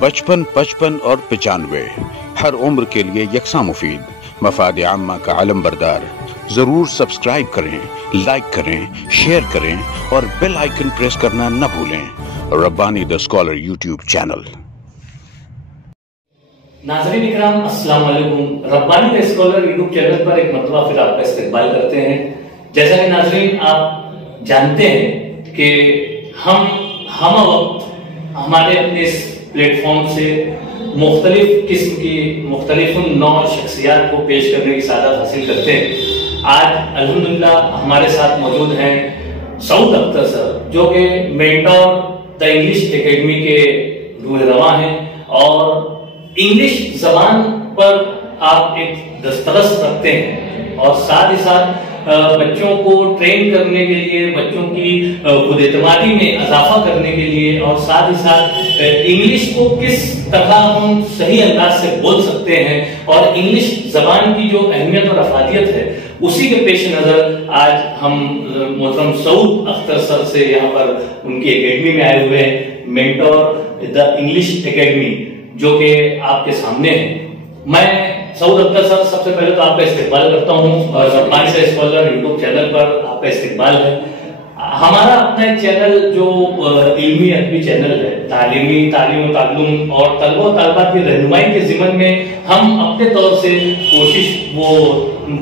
बचपन, 55 और 95 हर उम्र के लिए यकसा मुफीद, मफाद आम्मा का आलम बरदार। जरूर सब्सक्राइब करें, लाइक करें, शेयर करें और बेल आइकन प्रेस करना न भूलें। Rabbani the scholar YouTube channel. नाज़रीन इकराम, अस्सलाम वालेकुम। Rabbani the scholar YouTube channel पर एक मरतबा फिर आपका इस्तकबाल करते हैं। जैसा कि नाज़रीन आप जानते हैं कि हम वक्त हमारे अपने इस प्लेटफॉर्म से मुख्तलिफ किस्म की मुख्तलिफ नौ शख्सियात को पेश करने की सादत हासिल करते हैं। आज अल्हम्दुलिल्लाह हमारे साथ मौजूद हैं सऊद अख्तर सर, जो कि मेंटोर द इंग्लिश एकेडमी के रूह रवां हैं और इंग्लिश जबान पर आप एक दस्तरस रखते हैं और साथ ही साथ बच्चों को ट्रेन करने के लिए, बच्चों की खुद एतमादी में इजाफा करने के लिए और साथ ही साथ इंग्लिश को किस तरह हम सही अंदाज से बोल सकते हैं और इंग्लिश जबान की जो अहमियत और अफादियत है उसी के पेश नजर आज हम मोहतरम सऊद अख्तर सर से यहाँ पर उनकी एकेडमी में आए हुए हैं, मेंटोर द इंग्लिश एकेडमी, जो कि आपके सामने है। मैं सऊद अख्तर सर, सबसे पहले तो आपका इस्तकबाल करता हूँ और Rabbani the scholar YouTube channel पर आपका इस्तकबाल है। हमारा अपना एक चैनल जो इल्मी अदबी चैनल है, तालीम ताल्लुम और तलबा और तलबात की रहनुमाई के ज़िम्मन में हम अपने तौर से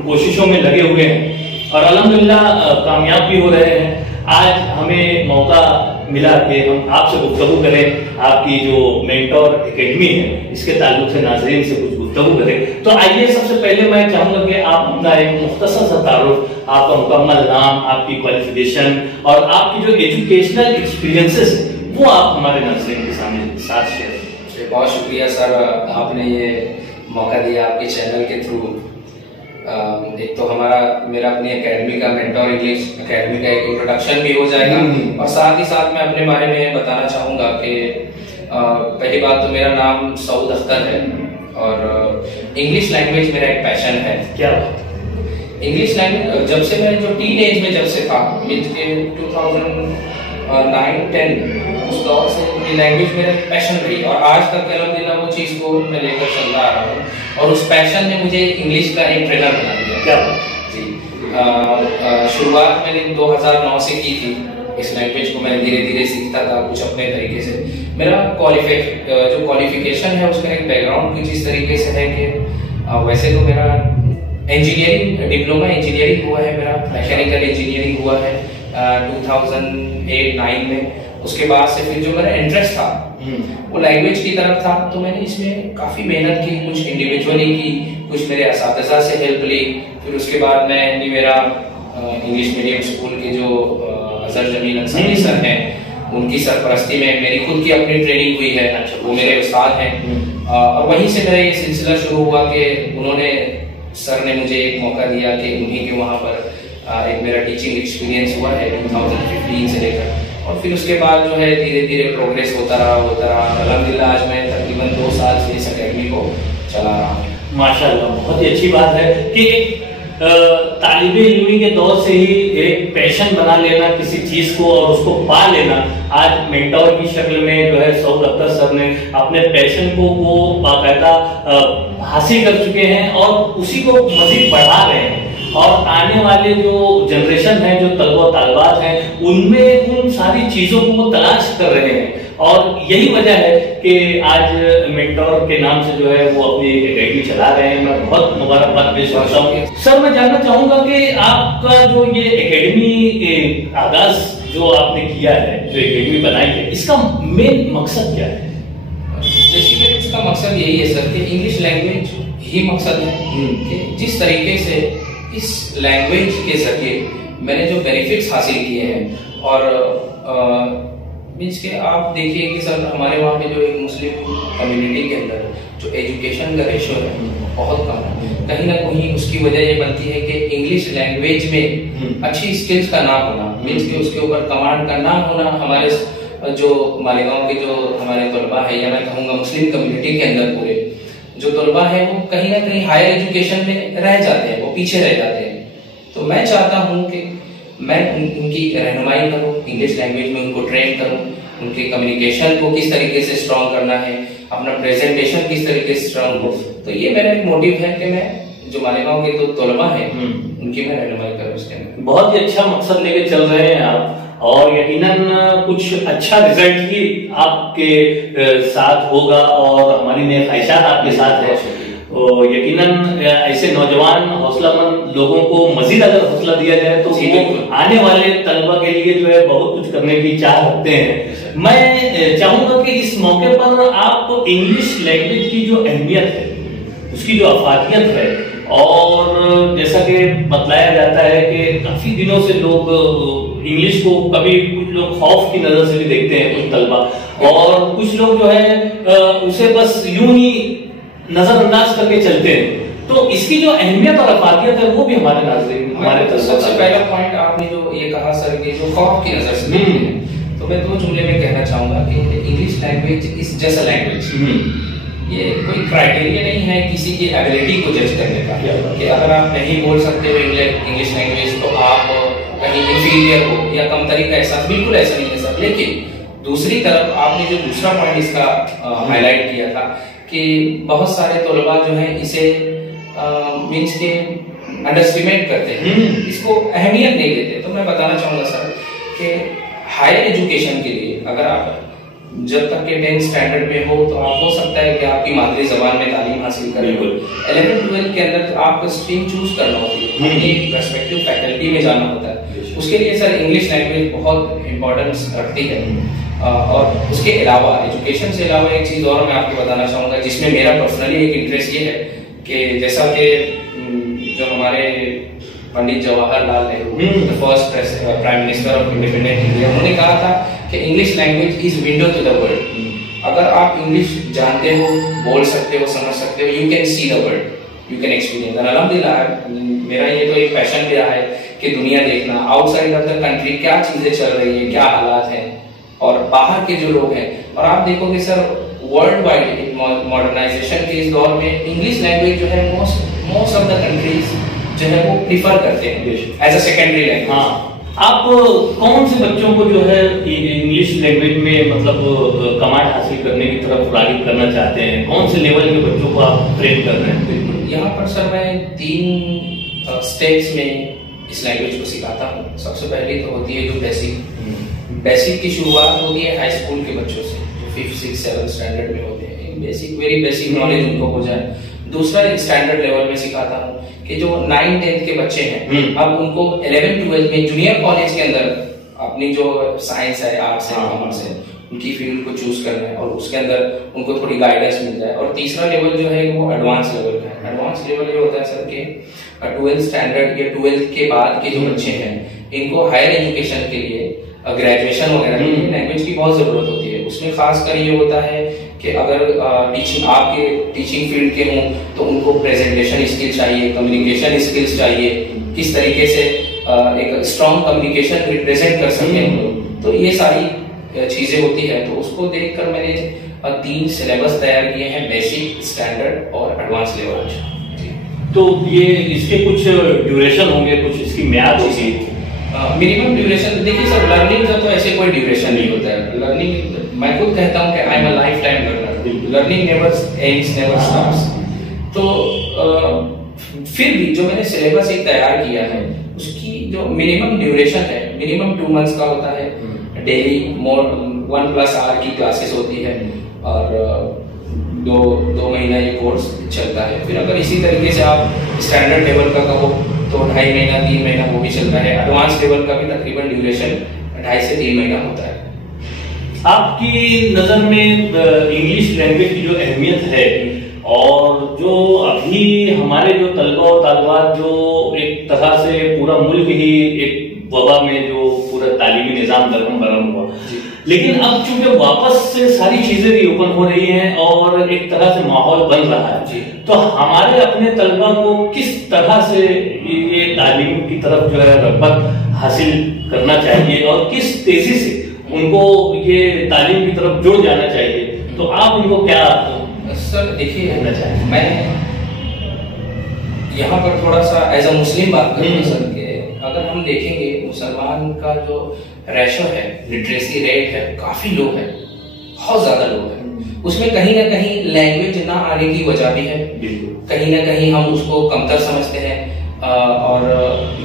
कोशिशों में लगे हुए हैं और अल्हम्दुलिल्लाह कामयाब भी हो रहे हैं। आज हमें मौका मिला कि हम आपसे गुफ्तगू करें, आपकी जो मेंटोर एकेडमी है इसके ताल्लुक से नाज़रीन से कुछ गुफ्तगू करें। तो आइए, सबसे पहले मैं चाहूंगा कि आप अपना एक मुख्तसर सा तारुफ, आपका मुकम्मल नाम, आपकी क्वालिफिकेशन और आपकी जो एजुकेशनल एक्सपीरियंसेस वो आप हमारे नाज़रीन के सामने साथ शेयर करें। बहुत शुक्रिया सर, आपने ये मौका दिया आपके चैनल के थ्रू। एक तो मेरा अपनी एकेडमी का मेंटोर इंग्लिश एकेडमी का एक इंट्रोडक्शन भी हो जाएगा और साथ ही साथ मैं अपने बारे में बताना चाहूँगा कि पहली बात तो मेरा नाम सऊद अख्तर है और इंग्लिश लैंग्वेज मेरा एक पैशन है। क्या इंग्लिश लैंग्वेज जब से मैं जो टीन एज में जब से था, मीन्स के 2009-10 उस दौर से ये लैंग्वेज मेरा पैशन रही और आज तक अल्हम्दुलिल्लाह वो चीज़ को मैं लेकर चल रहा हूँ और उस पैशन ने मुझे इंग्लिश का एक ट्रेनर बना दिया। क्या जी, शुरुआत मैंने 2009 से की थी। इस लैंग्वेज को मैं धीरे धीरे सीखता था कुछ अपने तरीके से। मेरा जो क्वालिफिकेशन है उसका एक बैकग्राउंड कुछ इस तरीके से है कि वैसे तो मेरा इंजीनियरिंग डिप्लोमा इंजीनियरिंग हुआ है, मेरा मैकेनिकल इंजीनियरिंग हुआ है 2008-9 में। उसके बाद से फिर जो मेरा इंटरेस्ट था वो लैंग्वेज की तरफ था, तो मैंने इसमें काफ़ी मेहनत की, कुछ इंडिविजुअली की, कुछ मेरे असातिज़ा से हेल्प ली। फिर उसके बाद मैं मेरा इंग्लिश मीडियम स्कूल के जो अजहर जमील अंसारी सर हैं उनकी सरपरस्ती में मेरी खुद की अपनी ट्रेनिंग हुई है। वो मेरे उस्ताद हैं और वहीं से मेरा ये सिलसिला शुरू हुआ कि सर ने मुझे एक मौका दिया कि उन्हीं के वहाँ पर एक मेरा टीचिंग एक्सपीरियंस हुआ है 2015 से लेकर और फिर उसके बाद जो है धीरे धीरे प्रोग्रेस होता रहा। अल्हम्दुलिल्लाह आज मैं तकरीबन 2 साल से इस एकेडमी को चला रहा हूँ। माशाल्लाह, बहुत ही अच्छी बात है कि तालिबे इल्मी के दौर से ही एक पैशन बना लेना किसी चीज को और उसको पा लेना। आज मेंटोर की शक्ल में जो है सऊद अख्तर सर ने अपने पैशन को वो बाकायदा हासिल कर चुके हैं और उसी को मजीद बढ़ा रहे हैं और आने वाले जो जनरेशन है, जो तलबा तालबात हैं, उनमें उन सारी चीजों को वो तलाश कर रहे हैं और यही वजह है कि आज मेंटोर के नाम से जो है वो अपनी एकेडमी चला रहे हैं। मैं बहुत मुबारकबाद पेश करता हूँ। सर, मैं जानना चाहूंगा कि आपका जो ये एकेडमी आगाज जो आपने किया है, जो एकेडमी बनाई है, इसका मेन मकसद क्या है? बेसिकली इसका मकसद यही है सर कि इंग्लिश लैंग्वेज ही मकसद है कि जिस तरीके से इस लैंग्वेज के जरिए मैंने जो बेनिफिट्स हासिल किए हैं और मीन्स के आप देखिए कि सर हमारे वहाँ पे जो एक मुस्लिम कम्युनिटी के अंदर जो एजुकेशन का रेशो है बहुत कम है। कहीं ना कहीं उसकी वजह ये बनती है कि इंग्लिश लैंग्वेज में अच्छी स्किल्स का ना होना, मीन्स के उसके ऊपर कमांड का ना होना। हमारे जो मालेगांव के जो हमारे तलबा है या मैं कहूँगा मुस्लिम कम्युनिटी के अंदर पूरे जो तलबा है वो कहीं ना कहीं हायर एजुकेशन में रह जाते हैं, वो पीछे रह जाते हैं। तो मैं चाहता हूँ कि मैं उनकी रहनुमाई करूँ, इंग्लिश लैंग्वेज में उनको ट्रेन करूँ उनके कम्युनिकेशन को किस तरीके से स्ट्रॉन्ग करना है, अपना प्रेजेंटेशन किस तरीके से स्ट्रॉन्ग हो। तो ये मेरा एक मोटिव है कि मैं जो मालेगांव के जो तलबा है उनकी मैं रहनुमाई करूं इसके अंदर। बहुत ही अच्छा मकसद लेके चल रहे हैं आप, और यकीनन कुछ अच्छा रिजल्ट ही आपके साथ होगा और हमारी नए ख्वाहिशात आपके साथ है। तो यकीनन ऐसे नौजवान हौसलामंद लोगों को मजीद अगर हौसला दिया जाए तो वो आने वाले तलबा के लिए जो है बहुत कुछ करने की चाह रखते हैं। मैं चाहूंगा कि इस मौके पर आप इंग्लिश लैंग्वेज की जो अहमियत है, उसकी जो अफादियत है, और जैसा कि बतलाया जाता है कि काफी दिनों से लोग इंग्लिश को कभी कुछ लोग खौफ की नजर से भी देखते हैं, कुछ तलबा, और कुछ लोग जो है उसे बस यूं ही नजरअंदाज करके चलते हैं। तो इसकी जो अहमियत और अफादियत है वो भी हमारे नाज़रीन, हमारे सबसे पहला पॉइंट आपने जो ये कहा सर कि जो खौफ की नजर से देखते हैं, तो मैं 2 जुमले में कहना चाहूंगा कि English language is just a language. ये कोई क्राइटेरिया नहीं है किसी की एबिलिटी को जज करने का कि अगर आप नहीं बोल सकते हो इंग्लिश लैंग्वेज तो आप कहीं इंफीरियर हो या कमतरी का एहसास, बिल्कुल ऐसा नहीं है सर। लेकिन दूसरी तरफ आपने जो दूसरा पॉइंट इसका हाईलाइट किया था कि बहुत सारे तलबा जो है इसे मीन्स के अंडरस्टिमेट करते हैं, इसको अहमियत नहीं देते। तो मैं बताना चाहूंगा सर कि हायर एजुकेशन के लिए अगर आप जब तक के 10th स्टैंडर्ड में हो तो आप हो सकता है कि आपकी मादरी जबान में तालीम हासिल करें। 11th-12th के अंदर तो आपको स्ट्रीम चूज करना होती है, एक रेस्पेक्टिव फैकल्टी में जाना होता है। उसके लिए सर इंग्लिश लैंग्वेज बहुत इंपॉर्टेंस रखती है। और उसके अलावा एजुकेशन से अलावा एक चीज और मैं आपको बताना चाहूंगा जिसमें मेरा पर्सनली एक इंटरेस्ट ये है कि जैसा कि जो हमारे Pandit Jawaharlal Nehru first prime minister of independent India, उन्होंने कहा था कि English language is window to the world. अगर आप इंग्लिश जानते हो, बोल सकते हो, समझ सकते हो, you can see the world, you can experience. अल्हम्दुलिल्लाह मेरा ये तो एक पैशन भी रहा है कि दुनिया देखना, आउटसाइड ऑफ द कंट्री क्या चीजें चल रही है, क्या हालात हैं, और बाहर के जो लोग हैं। और आप देखोगे सर वर्ल्ड वाइड मॉडर्नाइजेशन के इस दौर में इंग्लिश लैंग्वेज जो है मोस्ट ऑफ द कंट्रीज जो है वो प्रीफर करते हैं एज अ सेकेंडरी लैंग्वेज। हाँ, आप कौन से बच्चों को जो है इंग्लिश लैंग्वेज में मतलब कमांड हासिल करने की तरफ रागिब करना चाहते हैं? कौन से लेवल के बच्चों को आप ट्रेन कर रहे हैं? बिल्कुल, यहाँ पर सर मैं 3 स्टेप्स में इस लैंग्वेज को सिखाता हूँ। सबसे पहली तो होती है जो बेसिक की शुरुआत होती है हाई स्कूल के बच्चों से, जो 5th, 6th, 7th स्टैंडर्ड में होते हैं। बेसिक वेरी बेसिक नॉलेज उनको हो जाए। दूसरा स्टैंडर्ड लेवल में सिखाता हूँ कि जो 9th, 10th के बच्चे हैं अब उनको 11th, 12th में जूनियर कॉलेज के अंदर अपनी जो साइंस है, आर्ट्स है, कॉमर्स है, उनकी फील्ड को चूज करना है और उसके अंदर उनको थोड़ी गाइडेंस मिल जाए। और तीसरा लेवल जो है वो एडवांस लेवल का है। एडवांस लेवल ये होता है सर कि 12th स्टैंडर्ड या 12th के बाद के जो बच्चे हैं इनको हायर एजुकेशन के लिए ग्रेजुएशन वगैरह के लिए लैंग्वेज की बहुत जरूरत होती है। उसमें खासकर ये होता है कि अगर टीचिंग आपके टीचिंग फील्ड के हों तो उनको प्रेजेंटेशन स्किल चाहिए, कम्युनिकेशन स्किल्स चाहिए, किस तरीके से एक स्ट्रॉन्ग कम्युनिकेशन रिप्रेजेंट कर सकते हैं लोग। तो ये सारी चीजें होती है। तो उसको देखकर मैंने 3 सिलेबस तैयार किए हैं, बेसिक, स्टैंडर्ड और एडवांस लेवल। तो ये इसके कुछ ड्यूरेशन होंगे, कुछ इसकी म्याद होगी? मिनिमम ड्यूरेशन देखिए सर, लर्निंग का तो ऐसे कोई ड्यूरेशन नहीं होता है। लर्निंग मैं खुद कहता हूँ कि I am a life time learner, learning never ends, never stops. तो फिर भी जो मैंने सिलेबस एक तैयार किया है उसकी जो मिनिमम ड्यूरेशन है, मिनिमम 2 मंथ्स का होता है। डेली 1+ आवर की क्लासेस होती है और 2 महीना ये कोर्स चलता है। फिर अगर इसी तरीके से आप स्टैंडर्ड लेवल का कहो तो 2.5 महीना 3 महीना वो भी चलता है। एडवांस लेवल का भी तकरीबन ड्यूरेशन 2.5 से 3 महीना होता है। आपकी नजर में इंग्लिश लैंग्वेज की जो अहमियत है और जो अभी हमारे जो तलबा और तालिबात जो एक तरह से पूरा मुल्क ही एक वबा में जो पूरा तालीमी निजाम दरम बरम हुआ, लेकिन अब चूंकि वापस से सारी चीजें भी ओपन हो रही हैं और एक तरह से माहौल बन रहा है, तो हमारे अपने तलबा को किस तरह से ये तालीम की तरफ जो है रग़बत हासिल करना चाहिए और किस तेजी से उनको ये तालीम की तरफ जुड़ जाना चाहिए? तो आप उनको क्या सर देखिए कहना चाहिए, मैं यहाँ पर थोड़ा सा एज अ मुस्लिम बात करूँगा सर कि अगर हम देखेंगे मुसलमान का जो रेशो है, लिटरेसी रेट है, काफी लो है, बहुत ज्यादा लो है। उसमें कहीं ना कहीं लैंग्वेज ना आने की वजह भी है, कहीं ना कहीं हम उसको कमतर समझते हैं। और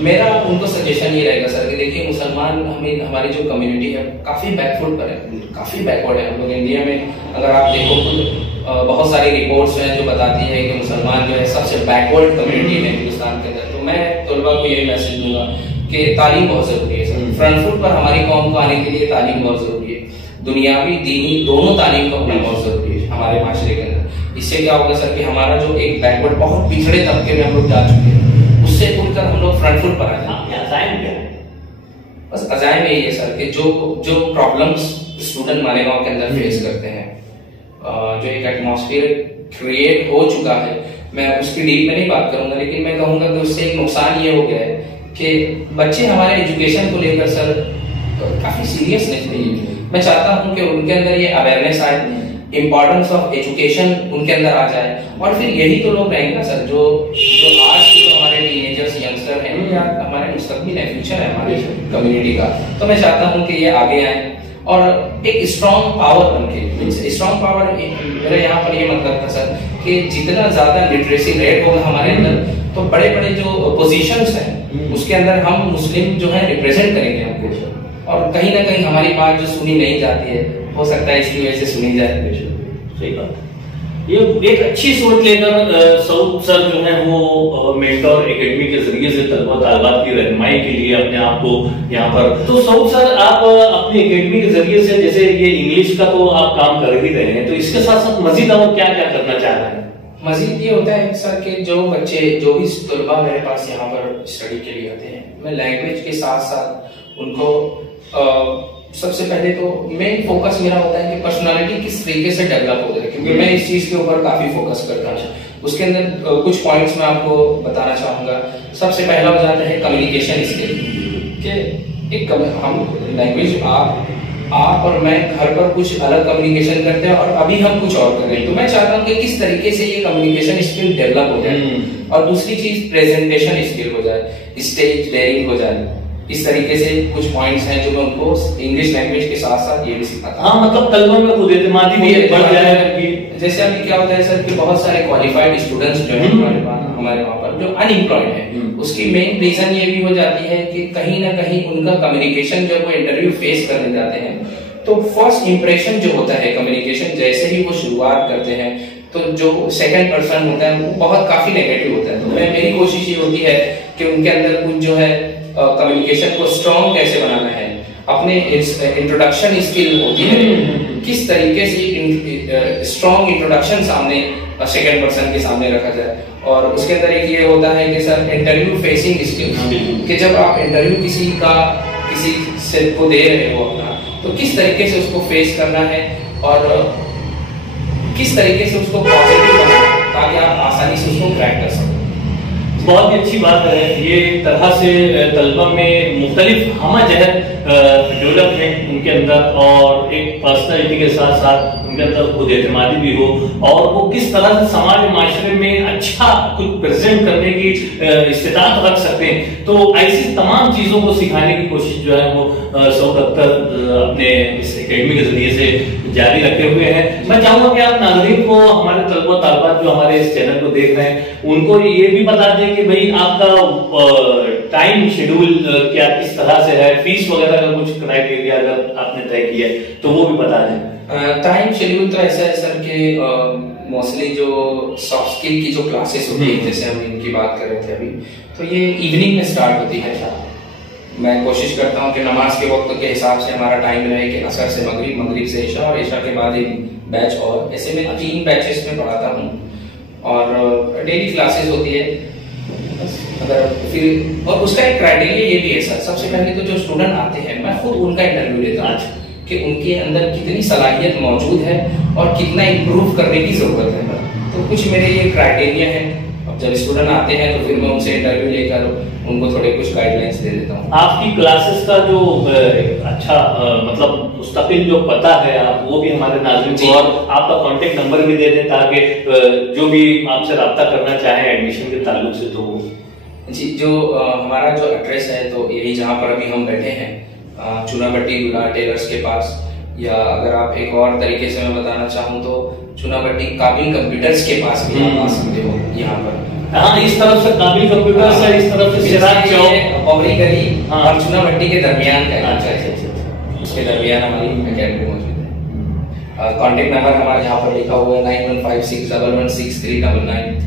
मेरा उनको सजेशन ये रहेगा सर कि देखिए मुसलमान हमारी जो कम्युनिटी है काफी बैकवर्ड पर है, काफी बैकवर्ड है। हम लोग इंडिया में अगर आप देखो खुद बहुत सारी रिपोर्ट्स हैं जो बताती है कि मुसलमान जो है सबसे बैकवर्ड कम्युनिटी है हिंदुस्तान के अंदर। तो मैं तलबा को यही मैसेज दूंगा कि तालीम बहुत जरूरी है सर। फ्रंट फुट पर हमारी कौम को आने के लिए तालीम बहुत जरूरी है, दुनियावी दीनी दोनों तालीम का होना बहुत जरूरी है हमारे माशरे के अंदर। इससे क्या होगा सर कि हमारा जो एक बैकवर्ड बहुत पिछड़े तबके में हम लोग जा चुके हैं उससे उठकर हम लोग फ्रंट फुट पर आ जाएंगे। बस अजाइम यही है सर कि जो प्रॉब्लम्स स्टूडेंट मालेगांव के अंदर फेस करते हैं, जो एक एटमॉस्फेयर क्रिएट हो चुका है, मैं उसकी डीप में नहीं बात करूंगा, लेकिन मैं कहूंगा कि उससे एक नुकसान ये हो गया है कि बच्चे हमारे एजुकेशन को लेकर सर काफी सीरियसनेस नहीं है। मैं चाहता हूं कि उनके अंदर ये अवेयरनेस आए, इम्पोर्टेंस ऑफ एजुकेशन उनके अंदर आ जाए, और फिर यही तो लोग रहेंगे ना सर जो आज के जो हमारे टीनेजर्स यंगस्टर हैं या हमारे मुस्तकबिल है, फ्यूचर है हमारे कम्युनिटी का। तो मैं चाहता हूं कि ये आगे आए और एक स्ट्रॉन्ग पावर बनके, स्ट्रॉन्ग पावर मेरा यहाँ पर ये मतलब था सर कि जितना ज्यादा लिटरेसी रेट होगा हमारे अंदर तो बड़े बड़े जो पोजीशंस हैं उसके अंदर हम मुस्लिम जो है रिप्रेजेंट करेंगे हमको, और कहीं ना कहीं हमारी बात जो सुनी नहीं जाती है हो सकता है इसकी वजह से सुनी जाए। सही बात। ये एक अच्छी सोच लेकर सऊद सर जो है वो मेंटोर एकेडमी के जरिए से तलबा तालिबात की रहनुमाई के लिए अपने आप को यहाँ पर, तो सऊद सर आप अपनी एकेडमी के जरिए से जैसे ये इंग्लिश का तो आप काम कर ही रहे हैं, तो इसके साथ साथ मजीद और क्या क्या करना चाह रहे हैं? मजीद ये होता है सर कि जो बच्चे जो भी तलबा मेरे पास यहाँ पर स्टडी के लिए आते हैं, मैं लैंग्वेज के साथ साथ उनको सबसे पहले तो मेन फोकस मेरा होता है कि पर्सनालिटी किस तरीके से डेवलप हो जाए, क्योंकि मैं इस चीज के ऊपर काफी फोकस करता हूँ। उसके अंदर कुछ पॉइंट्स मैं आपको बताना चाहूंगा। सबसे पहला हो जाता है कम्युनिकेशन स्किल, कि एक हम लैंग्वेज आप और मैं घर पर कुछ अलग कम्युनिकेशन करते हैं और अभी हम कुछ और कर रहे हैं, तो मैं चाहता हूँ कि किस तरीके से ये कम्युनिकेशन स्किल डेवलप हो जाए। और दूसरी चीज प्रेजेंटेशन स्किल हो जाए, स्टेज डेयरिंग हो जाए। इस तरीके से कुछ पॉइंट्स हैं जो मैं उनको इंग्लिश लैंग्वेज के साथ साथ ये भी सिखाता हूं। हाँ, मतलब तलबों में खुद एतमादी भी बढ़ जाए। जैसे अभी क्या होता है सर कि बहुत सारे क्वालिफाइड स्टूडेंट्स जो हैं हमारे वहाँ पर जो अनएम्प्लॉयड है, उसकी मेन रीजन ये भी हो जाती है कि कहीं ना कहीं उनका कम्युनिकेशन जब वो इंटरव्यू फेस करने जाते हैं तो फर्स्ट इंप्रेशन जो होता है कम्युनिकेशन जैसे ही वो शुरुआत करते हैं तो जो सेकंड पर्सन होता है वो बहुत काफी नेगेटिव होता है। तो मेरी कोशिश ये होती है कि उनके अंदर कुछ जो है कम्युनिकेशन को स्ट्रॉन्ग कैसे बनाना है, अपने इंट्रोडक्शन स्किल होती है किस तरीके से स्ट्रॉन्ग इंट्रोडक्शन सामने सेकंड पर्सन के सामने रखा जाए। और उसके अंदर एक ये होता है कि सर इंटरव्यू फेसिंग स्किल, कि जब आप इंटरव्यू किसी से को दे रहे हो अपना, तो किस तरीके से उसको फेस करना है और किस तरीके से उसको पॉजिटिव बनाना है ताकि आप आसानी से उसको क्रैक कर सको। बहुत ही अच्छी बात है। ये तरह से तलबा में मुख्तलिफ हमजहत डेवलपमेंट उनके अंदर और एक पर्सनैलिटी के साथ साथ उनके अंदर खुद एतमादी भी हो और वो किस तरह से समाज माशरे में अच्छा कुछ प्रेजेंट करने की इस्तेताअत रख सकते हैं। तो ऐसी तमाम चीजों को सिखाने की कोशिश जो है वो सऊद अख्तर अपने इस एकेडमी के जरिए से जारी रखे हुए हैं। मैं चाहूंगा कि आप नाज़रीन को, हमारे तलबा तालिबात जो हमारे इस चैनल को देख रहे हैं, उनको ये भी बता दें कि भाई आपका टाइम शेड्यूल क्या किस तरह से है, फीस वगैरह का कुछ क्राइटेरिया अगर आपने तय किया है तो वो भी बता दें। टाइम शेड्यूल तो ऐसा है सर कि मोस्टली जो सॉफ्ट स्किल की जो क्लासेस होती है, जैसे हम इनकी बात कर रहे थे अभी, तो ये इवनिंग में स्टार्ट होती है। मैं कोशिश करता हूँ कि नमाज के वक्त के हिसाब से हमारा टाइम रहे कि असर से मगरिब, मगरिब से इशा और इशा के बाद एक बैच, और ऐसे में 3 बैचेस में पढ़ाता हूँ और डेली क्लासेस होती है। अगर फिर और उसका एक क्राइटेरिया ये भी है सर, सबसे पहले तो जो स्टूडेंट आते हैं मैं खुद उनका इंटरव्यू लेता हूँ कि उनके अंदर कितनी सलाहियत मौजूद है और कितना इम्प्रूव करने की जरूरत है। तो कुछ मेरे ये क्राइटेरिया है। अब जब स्टूडेंट आते हैं तो फिर मैं उनसे इंटरव्यू लेकर उनको थोड़े कुछ गाइडलाइंस दे देता हूँ। आपकी क्लासेस का जो अच्छा मतलब मुस्तकिल जो पता है आप वो भी हमारे नाज़रीन को, और आपका कांटेक्ट नंबर भी दे दें ताकि जो भी आपसे रब्ता करना चाहे एडमिशन के ताल्लुक से तो जी, जो हमारा जो एड्रेस है तो यही जहाँ पर अभी हम बैठे हैं चुनाभट्टी दुल्हा टेलर्स के पास, या अगर आप एक और तरीके से मैं बताना चाहूँ तो चुनाभट्टी काबिल कंप्यूटर्स के पास भी आप आ सकते हो यहाँ पर। हाँ, इस तरफ से काबिल कंप्यूटर्स है, इस तरफ से सिराज चौक, पवरी गली और चुनाभट्टी के दरमियान का। अच्छा। उसके दरमियान हमारी अकेडमी मौजूद है। कॉन्टेक्ट नंबर हमारा यहाँ पर लिखा हुआ है 9156116399,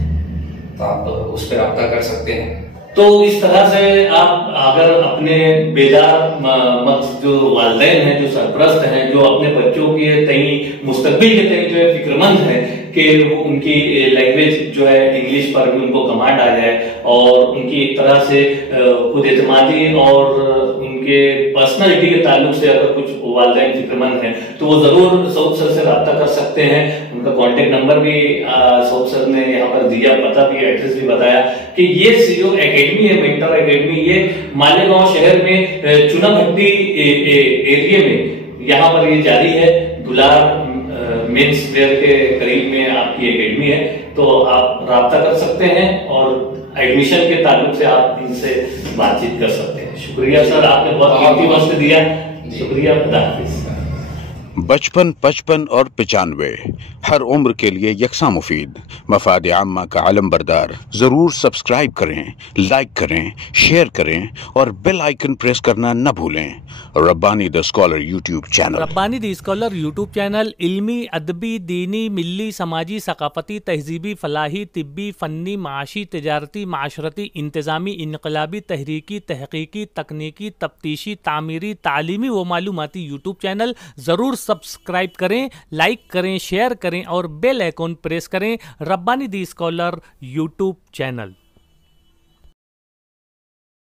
तो आप उस पर रब्ता कर सकते हैं। तो इस तरह से आप अगर अपने बेदार मत जो वालिदैन हैं, जो सरपरस्त हैं, जो अपने बच्चों के तई मुस्तकबिल के तई जो है फिक्रमंद है कि वो उनकी लैंग्वेज जो है इंग्लिश पर भी उनको कमांड आ जाए और उनकी एक तरह से खुद एतमादी और उनके पर्सनालिटी के ताल्लुक से अगर कुछ वालिदैन फिक्रमंद हैं तो वो जरूर सऊद सर से रब्ता कर सकते हैं। उनका कॉन्टेक्ट नंबर भी सऊद सर ने यहाँ पर दिया, पता भी, एड्रेस भी बताया कि ये जो एकेडमी है मेंटर एकेडमी, ये मालेगांव शहर में चुनाभट्टी एरिया में यहाँ पर ये जारी है। दुलार मेंस वेयर के करीब में आपकी एकेडमी है, तो आप राब्ता कर सकते हैं और एडमिशन के ताल्लुक से आप इनसे बातचीत कर सकते हैं। शुक्रिया सर, आपने बहुत कीमती वक्त दिया। शुक्रिया, खुदा हाफिज। बचपन, 55 और 95 हर उम्र के लिए यकसा मुफीद, मफाद आम्मा का आलम बरदार। जरूर सब्सक्राइब करें, लाइक करें, शेयर करें और बेल आइकन प्रेस करना न भूलें। Rabbani the scholar YouTube channel. Rabbani the scholar YouTube channel इल्मी, अदबी, दीनी, मिल्ली, समाजी, सकाफती, तहजीबी, फलाही, तिब्बी, फ़न्नी, माशी, तिजारती, माशरती, इंतज़ामी, इनकलाबी, तहरीकी, तहकीकी, तकनीकी, तफ्तीशी, तामीरी, तालीमी व मालूमाती यूट्यूब चैनल। ज़रूर सब्सक्राइब करें, लाइक करें, शेयर करें और बेल आइकन प्रेस करें। Rabbani the scholar YouTube channel.